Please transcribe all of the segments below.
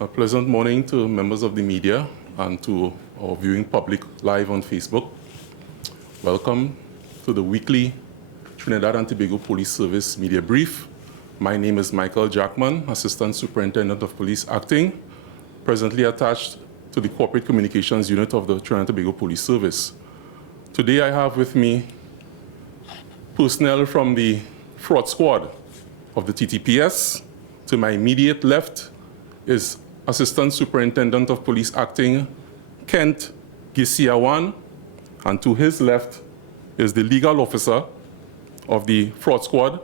A pleasant morning to members of the media and to our viewing public live on Facebook. Welcome to the weekly Trinidad and Tobago Police Service Media Brief. My name is Michael Jackman, Assistant Superintendent of Police Acting, presently attached to the Corporate Communications Unit of the Trinidad and Tobago Police Service. Today I have with me personnel from the fraud squad of the TTPS. To my immediate left is Assistant Superintendent of Police Acting, Kent Ghisyawan, and to his left is the legal officer of the fraud squad,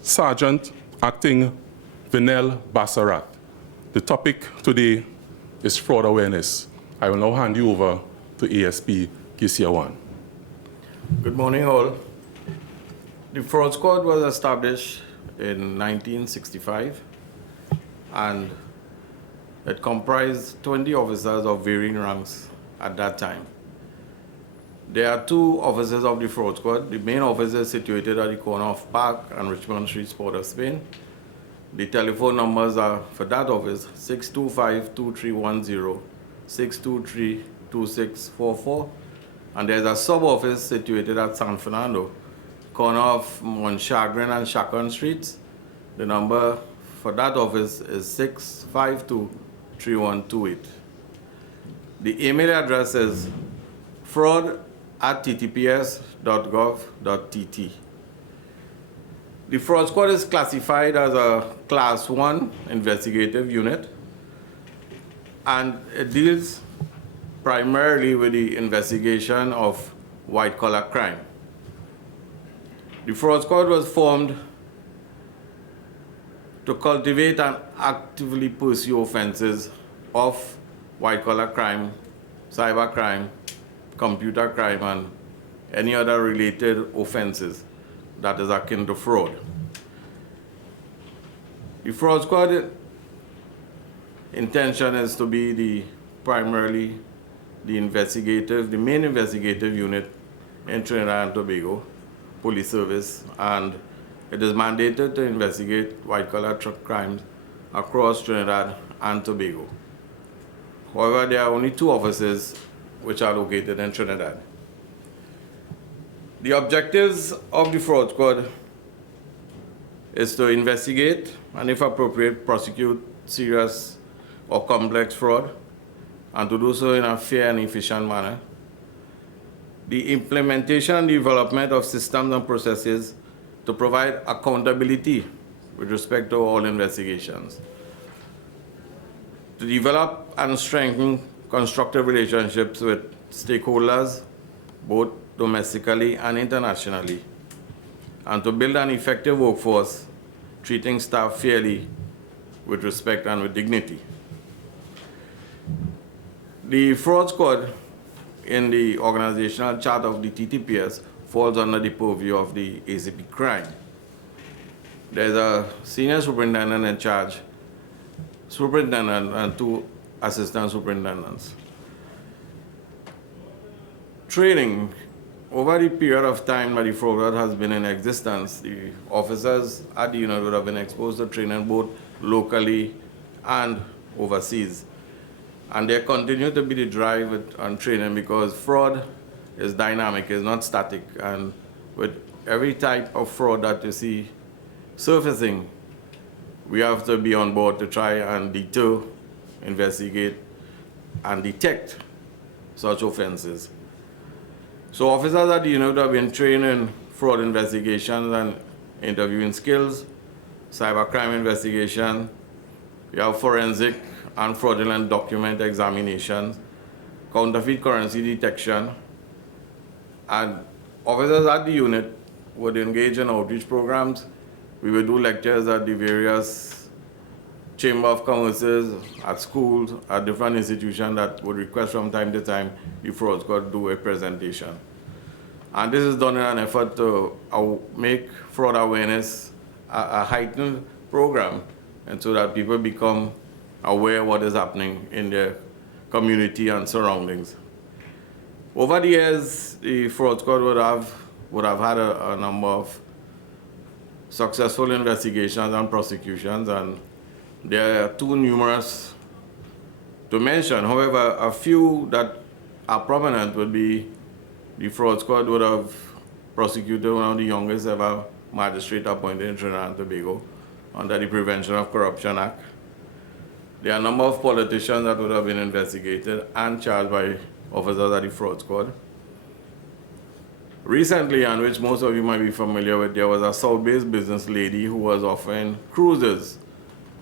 Sergeant Acting Vinelle Bassarath. The topic today is fraud awareness. I will now hand you over to ASP Ghisyawan. Good morning, all. The fraud squad was established in 1965, and it comprised 20 officers of varying ranks at that time. There are two officers of the fraud squad. The main officer is situated at the corner of Park and Richmond Street, Port of Spain. The telephone numbers are for that office 625-2310, 623-2644. And there's a sub-office situated at San Fernando, corner of Montchagrin and Chacon Streets. The number for that office is 652-3128. The email address is fraud@ttps.gov.tt. The fraud squad is classified as a Class 1 investigative unit, and it deals primarily with the investigation of white-collar crime. The fraud squad was formed to cultivate and actively pursue offenses of white-collar crime, cyber crime, computer crime, and any other related offenses that is akin to fraud. The fraud squad intention is to be primarily the main investigative unit in Trinidad and Tobago Police Service, and it is mandated to investigate white-collar crimes across Trinidad and Tobago. However, there are only two offices which are located in Trinidad. The objectives of the fraud squad is to investigate and, if appropriate, prosecute serious or complex fraud, and to do so in a fair and efficient manner. The implementation and development of systems and processes to provide accountability with respect to all investigations. To develop and strengthen constructive relationships with stakeholders, both domestically and internationally, and to build an effective workforce, treating staff fairly, with respect and with dignity. The fraud squad in the organizational chart of the TTPS falls under the purview of the ACP crime. There's a senior superintendent in charge, superintendent, and two assistant superintendents. Training. Over the period of time that the fraud squad has been in existence, the officers at the unit would have been exposed to training both locally and overseas. And there continue to be the drive on training, because fraud is dynamic, it's not static. And with every type of fraud that you see surfacing, we have to be on board to try and deter, investigate, and detect such offenses. So officers at the unit have been trained in fraud investigations and interviewing skills, cybercrime investigation, we have forensic and fraudulent document examinations, counterfeit currency detection, and officers at the unit would engage in outreach programs. We would do lectures at the various Chamber of Commerces, at schools, at different institutions that would request from time to time the fraud squad do a presentation. And this is done in an effort to make fraud awareness a heightened program, and so that people become aware of what is happening in their community and surroundings. Over the years, the fraud squad would have had a number of successful investigations and prosecutions, and there are too numerous to mention. However, a few that are prominent would be the fraud squad would have prosecuted one of the youngest ever magistrate appointed in Trinidad and Tobago under the Prevention of Corruption Act. There are a number of politicians that would have been investigated and charged by officers at the fraud squad. Recently, and which most of you might be familiar with, there was a South-based business lady who was offering cruises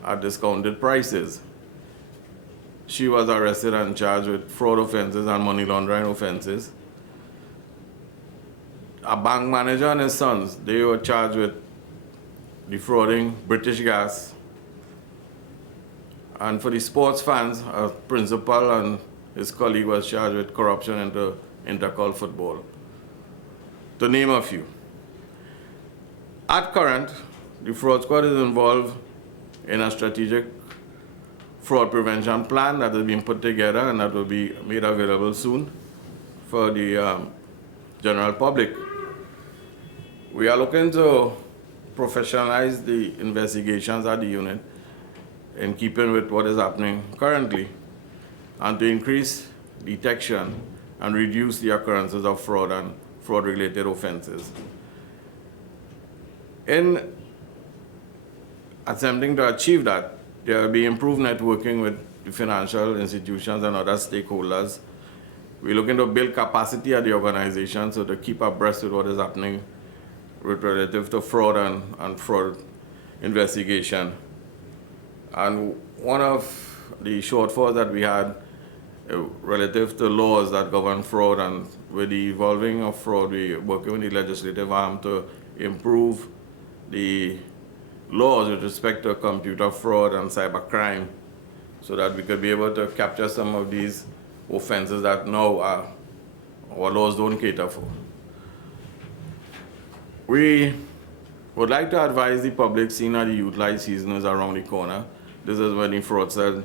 at discounted prices. She was arrested and charged with fraud offenses and money laundering offenses. A bank manager and his sons, they were charged with defrauding British Gas. And for the sports fans, a principal and his colleague was charged with corruption into intercol football, to name a few. At current, the fraud squad is involved in a strategic fraud prevention plan that is being put together and that will be made available soon for the general public. We are looking to professionalize the investigations at the unit in keeping with what is happening currently, and to increase detection and reduce the occurrences of fraud and fraud-related offenses. In attempting to achieve that, there will be improved networking with the financial institutions and other stakeholders. We're looking to build capacity at the organization so to keep abreast with what is happening with relative to fraud and fraud investigation. And one of the shortfalls that we had relative to laws that govern fraud, and with the evolving of fraud, we're working with the legislative arm to improve the laws with respect to computer fraud and cybercrime so that we could be able to capture some of these offenses that now our laws don't cater for. We would like to advise the public, seeing that the youth light season is around the corner. This is when the fraudsters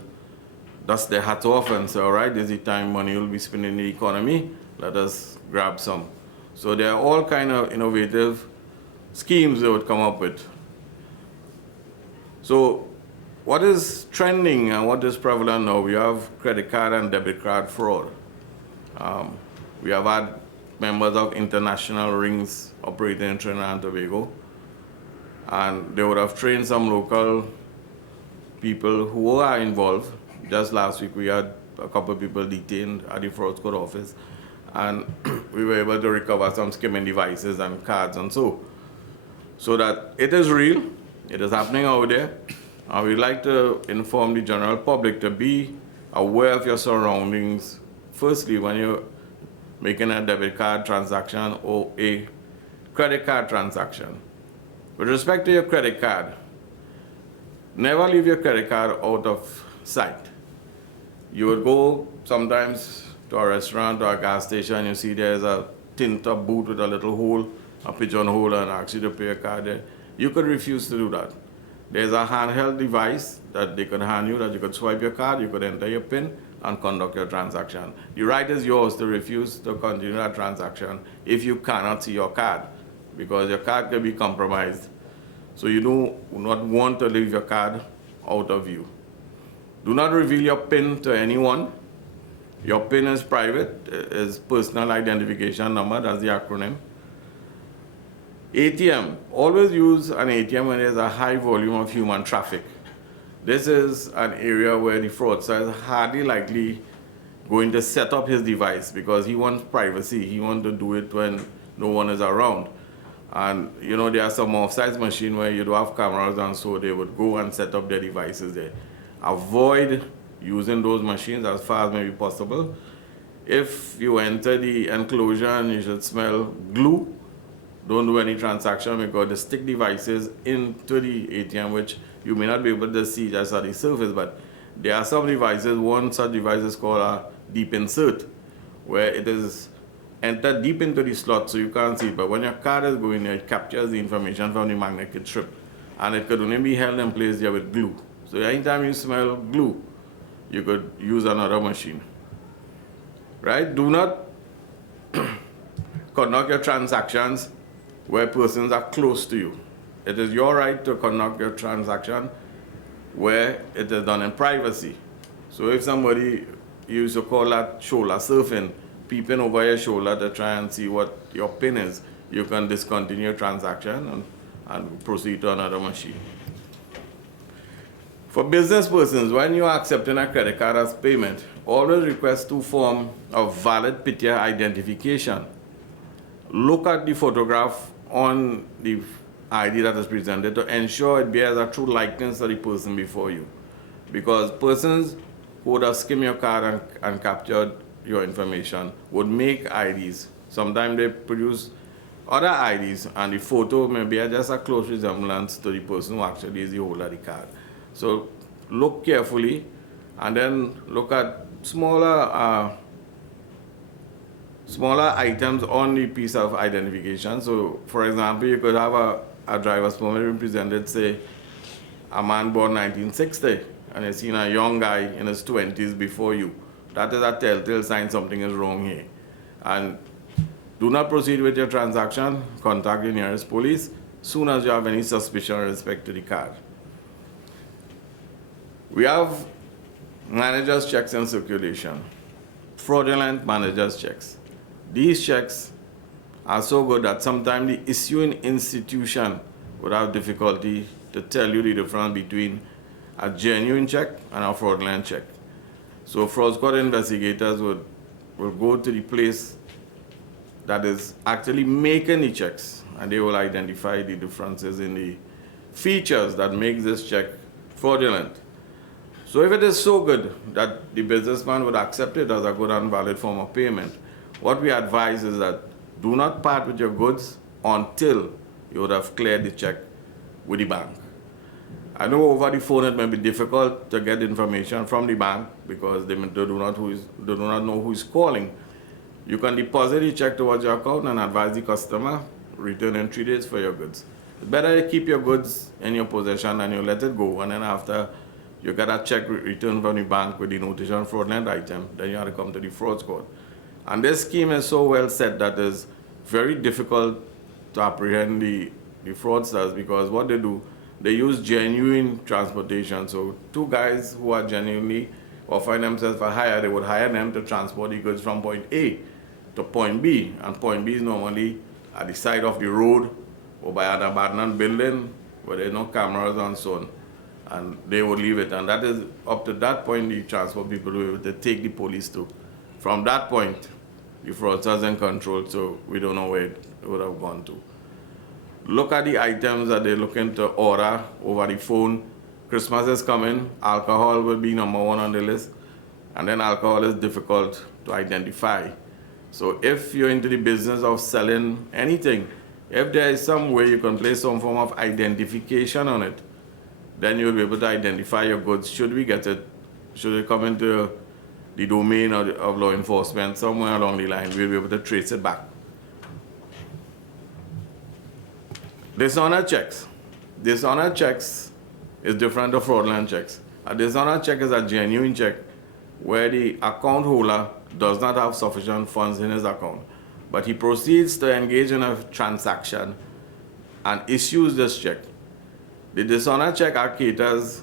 dust their hat off and say, all right, this is the time money will be spent in the economy, let us grab some. So there are all kind of innovative schemes they would come up with. So what is trending and what is prevalent now? We have credit card and debit card fraud. We have had members of international rings operating in Trinidad and Tobago, and they would have trained some local people who are involved. Just last week we had a couple of people detained at the fraud squad office, and we were able to recover some skimming devices and cards and so that it is real, it is happening out there, and we'd like to inform the general public to be aware of your surroundings. Firstly, when you're making a debit card transaction or a credit card transaction. With respect to your credit card, never leave your credit card out of sight. You would go sometimes to a restaurant or a gas station, you see there's a tint up booth with a little hole, a pigeonhole, and ask you to pay your card there. You could refuse to do that. There's a handheld device that they could hand you that you could swipe your card, you could enter your PIN, and conduct your transaction. The right is yours to refuse to continue that transaction if you cannot see your card, because your card can be compromised. So you do not want to leave your card out of view. Do not reveal your PIN to anyone. Your PIN is private, is personal identification number, that's the acronym. ATM, always use an ATM when there's a high volume of human traffic. This is an area where the fraudster is hardly likely going to set up his device because he wants privacy. He wants to do it when no one is around. And you know, there are some off-site machines where you do have cameras, and so they would go and set up their devices there. Avoid using those machines as far as may be possible. If you enter the enclosure and you should smell glue, don't do any transaction because they stick devices into the ATM, which you may not be able to see just at the surface, but there are some devices. One such device is called a deep insert, where it is entered deep into the slot so you can't see it, but when your card is going there, it captures the information from the magnetic strip, and it could only be held in place there with glue. So anytime you smell glue, you could use another machine. Right? Do not conduct your transactions where persons are close to you. It is your right to conduct your transaction where it is done in privacy. So if somebody used to call that shoulder surfing, peeping over your shoulder to try and see what your PIN is, you can discontinue your transaction and proceed to another machine. For business persons, when you are accepting a credit card as payment, always request two forms of valid PITIA identification. Look at the photograph on the ID that is presented to ensure it bears a true likeness of the person before you. Because persons who would have skimmed your card and captured your information would make IDs. Sometimes they produce other IDs and the photo may be just a close resemblance to the person who actually is the holder of the card. So look carefully and then look at smaller items on the piece of identification. So for example, you could have a driver's permit presented, say, a man born 1960, and you've seen a young guy in his 20s before you. That is a telltale sign something is wrong here. And do not proceed with your transaction. Contact the nearest police soon as you have any suspicion with respect to the card. We have manager's checks in circulation, fraudulent manager's checks. These checks are so good that sometimes the issuing institution would have difficulty to tell you the difference between a genuine check and a fraudulent check. So fraud squad investigators will go to the place that is actually making the checks, and they will identify the differences in the features that make this check fraudulent. So if it is so good that the businessman would accept it as a good and valid form of payment, what we advise is that do not part with your goods until you would have cleared the check with the bank. I know over the phone it may be difficult to get information from the bank because they do not know who is calling. You can deposit the check towards your account and advise the customer, return in 3 days for your goods. It's better you keep your goods in your possession and you let it go, and then after you get a check returned from the bank with the notice on fraudulent item, then you have to come to the fraud squad. And this scheme is so well set that it's very difficult to apprehend the fraudsters, because what they do, they use genuine transportation. So two guys who are genuinely offering themselves for hire, they would hire them to transport the goods from point A to point B. And point B is normally at the side of the road or by an abandoned building where there are no cameras and so on. And they would leave it. And that is up to that point, the transport people will be able to take the police to. From that point, the fraudsters in control, so we don't know where it would have gone to. Look at the items that they're looking to order over the phone. Christmas is coming, alcohol will be number one on the list, and then alcohol is difficult to identify. So if you're into the business of selling anything, if there is some way you can place some form of identification on it, then you'll be able to identify your goods. Should we get it, should it come into the domain of law enforcement, somewhere along the line, we'll be able to trace it back. Dishonor checks. Dishonor checks is different to fraudulent checks. A dishonor check is a genuine check where the account holder does not have sufficient funds in his account, but he proceeds to engage in a transaction and issues this check. The dishonor check caters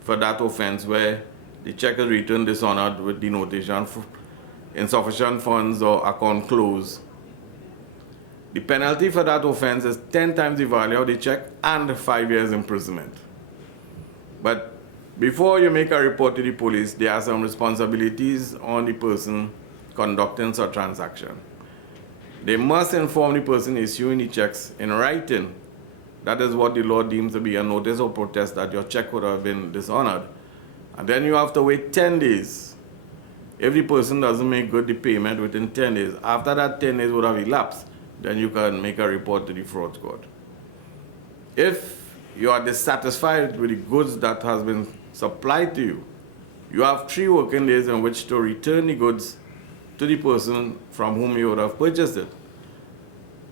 for that offense where the check is returned dishonored with the notation for insufficient funds or account closed. The penalty for that offense is 10 times the value of the check and 5 years imprisonment. But before you make a report to the police, there are some responsibilities on the person conducting such transaction. They must inform the person issuing the checks in writing. That is what the law deems to be a notice of protest that your check would have been dishonored. And then you have to wait 10 days. If the person doesn't make good the payment within 10 days, after that 10 days would have elapsed, then you can make a report to the fraud squad. If you are dissatisfied with the goods that has been supplied to you, you have 3 working days in which to return the goods to the person from whom you would have purchased it,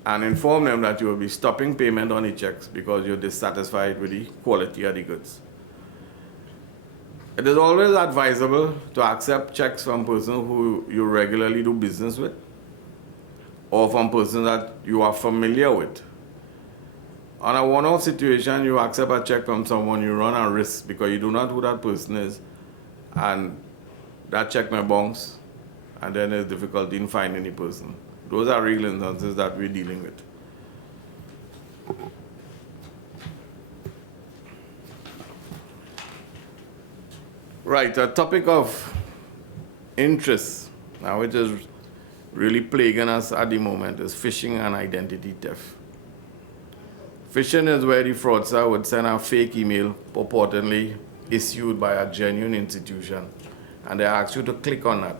and inform them that you will be stopping payment on the checks because you're dissatisfied with the quality of the goods. It is always advisable to accept checks from persons who you regularly do business with, or from persons that you are familiar with. On a one-off situation, you accept a check from someone, you run a risk because you do not know who that person is, and that check may bounce, and then there's difficulty in finding the person. Those are real instances that we're dealing with. Right, a topic of interest now, which is really plaguing us at the moment, is phishing and identity theft. Phishing is where the fraudster would send a fake email purportedly issued by a genuine institution, and they ask you to click on that.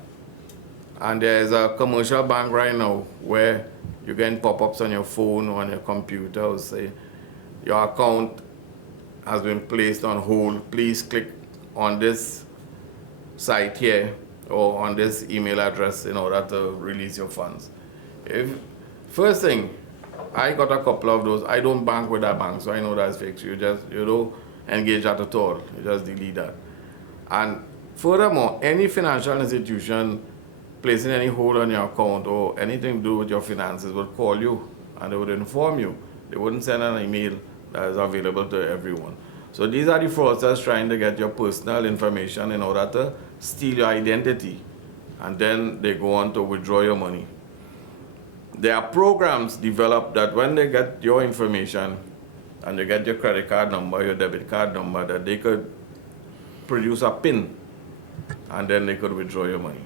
And there's a commercial bank right now where you're getting pop-ups on your phone or on your computer who say, your account has been placed on hold, please click on this site here or on this email address in order to release your funds. First thing, I got a couple of those. I don't bank with that bank, so I know that's fake. You don't engage that at all. You just delete that. And furthermore, any financial institution placing any hold on your account or anything to do with your finances would call you and they would inform you. They wouldn't send an email that is available to everyone. So these are the fraudsters trying to get your personal information in order to steal your identity, and then they go on to withdraw your money. There are programs developed that when they get your information and they get your credit card number, your debit card number, that they could produce a PIN and then they could withdraw your money.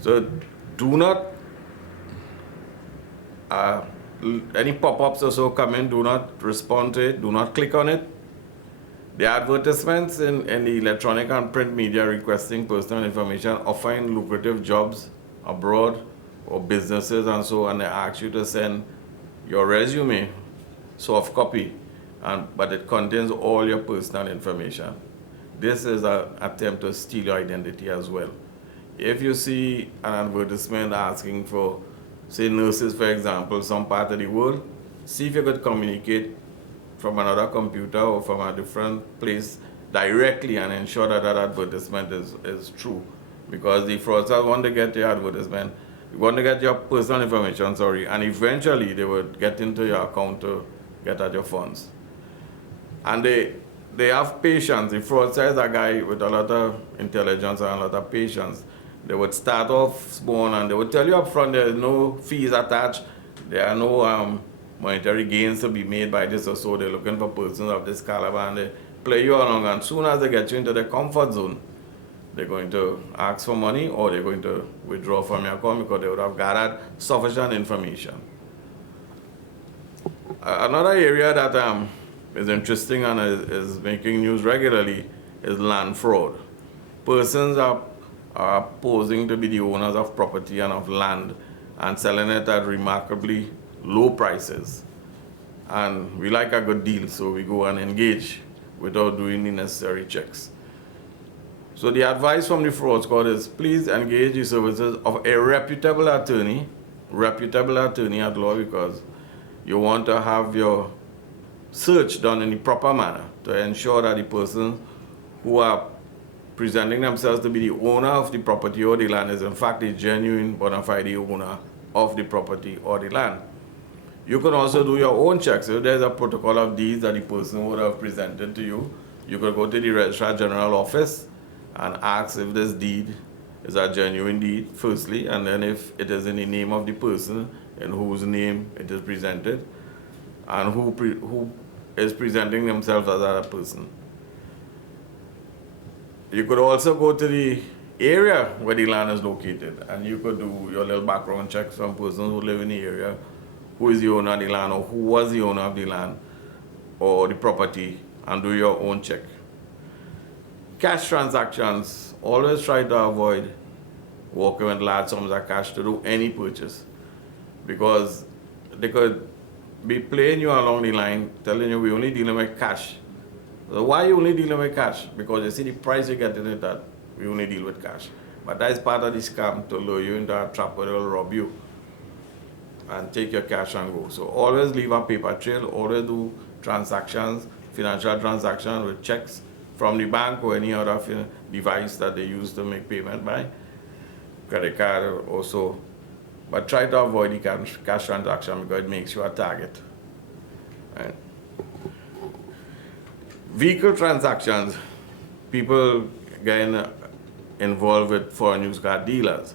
So do not, any pop-ups or so come in, do not respond to it, do not click on it. The advertisements in the electronic and print media requesting personal information offering lucrative jobs abroad or businesses and so on, they ask you to send your resume, soft copy, but it contains all your personal information. This is an attempt to steal your identity as well. If you see an advertisement asking for, say, nurses, for example, some part of the world, see if you could communicate from another computer or from a different place directly and ensure that that advertisement is true. Because the fraudsters want to get your advertisement, they want to get your personal information, and eventually they would get into your account to get at your funds. And they have patience. The fraudster is a guy with a lot of intelligence and a lot of patience. They would start off small and they would tell you up front there is no fees attached, there are no monetary gains to be made by this or so. They're looking for persons of this caliber and they play you along, and as soon as they get you into the comfort zone, they're going to ask for money or they're going to withdraw from your account because they would have gathered sufficient information. Another area that is interesting and is making news regularly is land fraud. Persons are posing to be the owners of property and of land and selling it at remarkably low prices. And we like a good deal, so we go and engage without doing the necessary checks. So the advice from the fraud squad is please engage the services of a reputable attorney at law, because you want to have your search done in the proper manner to ensure that the persons who are presenting themselves to be the owner of the property or the land is in fact the genuine bona fide owner of the property or the land. You can also do your own checks. If there's a protocol of deeds that the person would have presented to you, you could go to the Registrar General office and ask if this deed is a genuine deed, firstly, and then if it is in the name of the person in whose name it is presented, and who is presenting themselves as that person. You could also go to the area where the land is located, and you could do your little background checks from persons who live in the area, who is the owner of the land or who was the owner of the land or the property, and do your own check. Cash transactions, always try to avoid walking with large sums of cash to do any purchase, because they could be playing you along the line, telling you we're only dealing with cash. So why are you only dealing with cash? Because you see the price you get in it that we only deal with cash. But that is part of the scam to lure you into a trap where they will rob you and take your cash and go. So always leave a paper trail, always do transactions, financial transactions with checks from the bank or any other device that they use to make payment by, credit card or so. But try to avoid the cash transaction because it makes you a target. Right? Vehicle transactions, people getting involved with foreign used car dealers.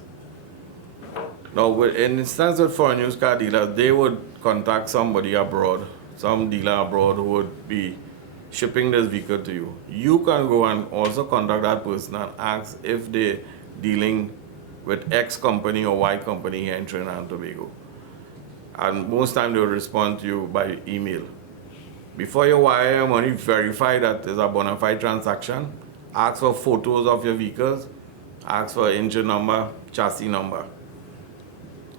Now, in instance of foreign used car dealers, they would contact somebody abroad, some dealer abroad who would be shipping this vehicle to you. You can go and also contact that person and ask if they're dealing with X company or Y company here in Trinidad and Tobago. And most times they will respond to you by email. Before you wire your money, verify that it's a bona fide transaction. Ask for photos of your vehicles. Ask for engine number, chassis number.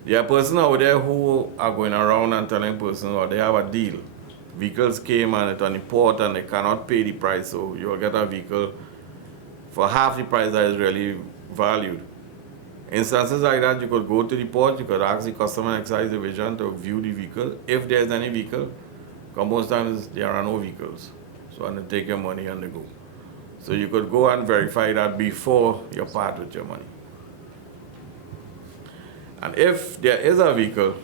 There are persons out there who are going around and telling persons, oh, they have a deal. Vehicles came and it's on the port and they cannot pay the price, so you'll get a vehicle for half the price that is really valued. Instances like that, you could go to the port, you could ask the Customs and Excise Division to view the vehicle. If there's any vehicle, because most times there are no vehicles. So and they take your money and they go. So you could go and verify that before you part with your money. And if there is a vehicle,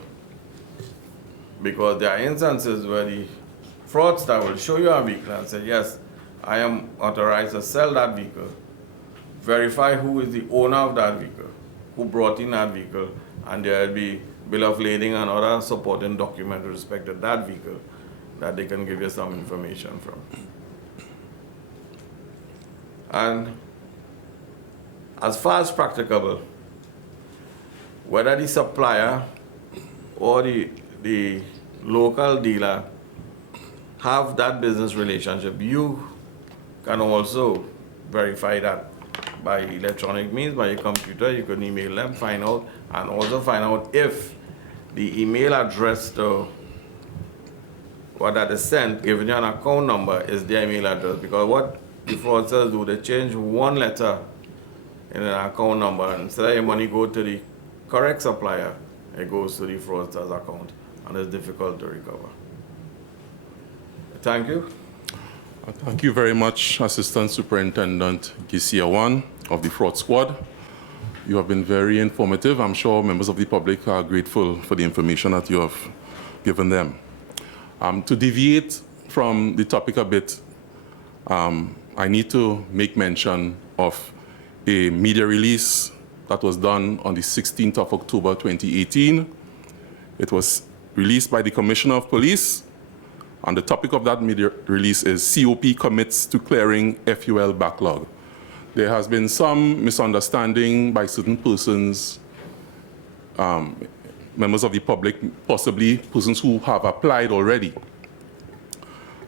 because there are instances where the fraudster will show you a vehicle and say, yes, I am authorized to sell that vehicle. Verify who is the owner of that vehicle, who brought in that vehicle, and there will be bill of lading and other supporting document with respect to that vehicle that they can give you some information from. And as far as practicable, whether the supplier or the local dealer have that business relationship, you can also verify that by electronic means, by your computer. You can email them, find out, and also find out if the email address to what that is sent, giving you an account number, is their email address. Because what the fraudsters do, they change one letter in an account number, and instead of your money go to the correct supplier, it goes to the fraudster's account, and it's difficult to recover. Thank you. Thank you very much, Assistant Superintendent Ghisyawan of the Fraud Squad. You have been very informative. I'm sure members of the public are grateful for the information that you have given them. To deviate from the topic a bit, I need to make mention of a media release that was done on the 16th of October 2018. It was released by the Commissioner of Police, and the topic of that media release is COP commits to clearing FUL backlog. There has been some misunderstanding by certain persons, members of the public, possibly persons who have applied already,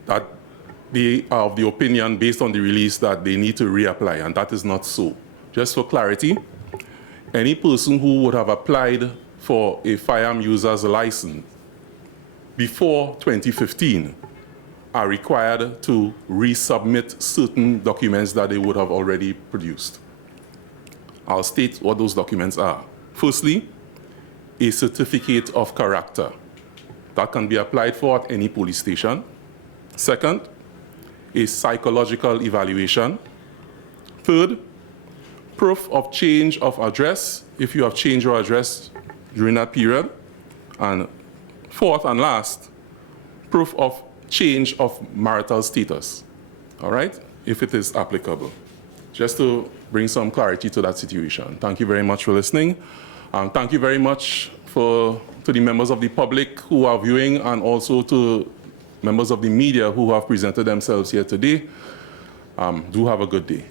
that they are of the opinion, based on the release, that they need to reapply, and that is not so. Just for clarity, any person who would have applied for a firearm user's license before 2015 are required to resubmit certain documents that they would have already produced. I'll state what those documents are. Firstly, a certificate of character that can be applied for at any police station. Second, a psychological evaluation. Third, proof of change of address, if you have changed your address during that period. And fourth and last, proof of change of marital status, all right, if it is applicable. Just to bring some clarity to that situation. Thank you very much for listening. Thank you very much to the members of the public who are viewing, and also to members of the media who have presented themselves here today. Do have a good day.